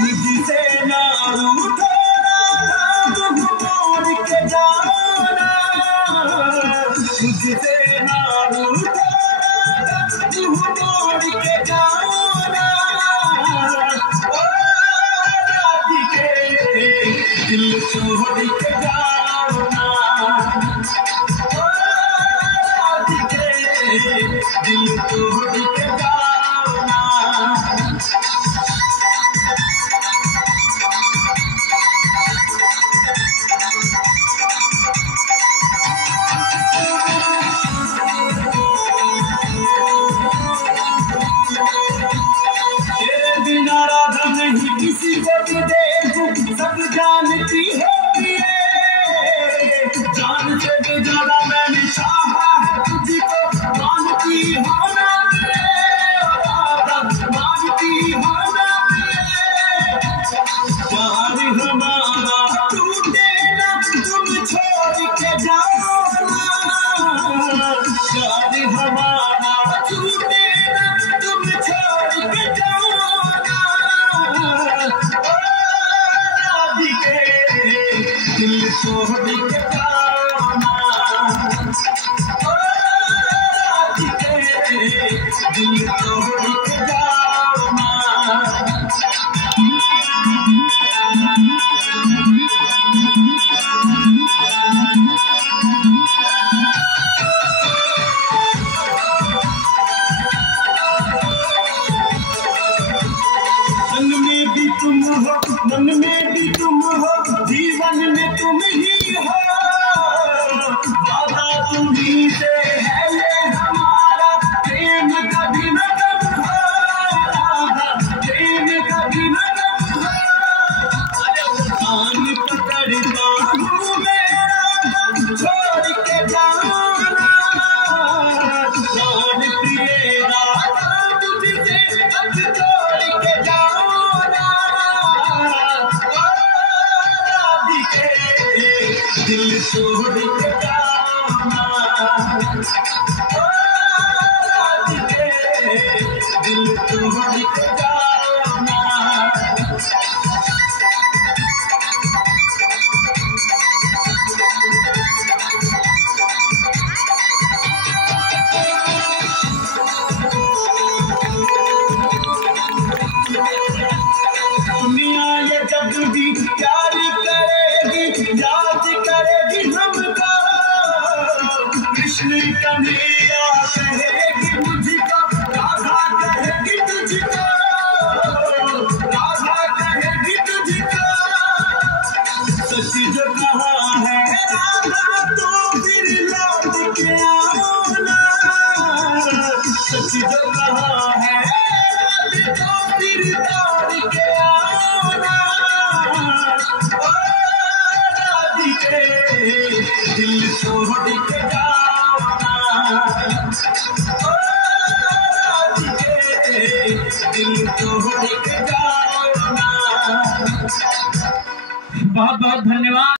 मुझसे ना रूठो तू मोड़ के जाना ओ राधिके दिल तोड़ के जाना ओ राधिके दिल तोड़ के जाना। राधा नहीं किसी को भी देखूं सब जानती होती है जान से भी ज्यादा मैंने चाहा है तुझको मानती होना राधा मानती होना प्यार हमारा टूटे ना तुम छोड़ के जाओ ना प्यार हमारा टूटे ना तुम छोड़ के जाओ दिल तोड़ के जाना ओ राधिके दिल तोड़ के जाना। मन में भी तुम हो मन में भी तुम हो जीवन में तुम ही हो वादा तुम्हीं से है ये हमारा प्रेम कभी न कम हो राधा प्रेम कभी न कम हो कान पकड़ता हूँ मेरा छोड़ के जाना प्राण प्रिय राधा तुझसे अब छोड़ के जाना दिल तोड़ के जाना ओ राधिके दिल तोड़ के जाना। दुनिया ये जब भी प्यार करेगी याद करेगी हमको कृष्ण कन्हैया कहेगी मुझको राधा कहेगी तुझको राधा कहेगी तुझको सच जो कहा है राधा तो फिर लौट के आओ ना सच जो कहा है राधा तो फिर लौट के आओ ना ओ राधिके दिल तोड़ के जाना ओ राधिके दिल तोड़ के जाना। बहुत बहुत धन्यवाद।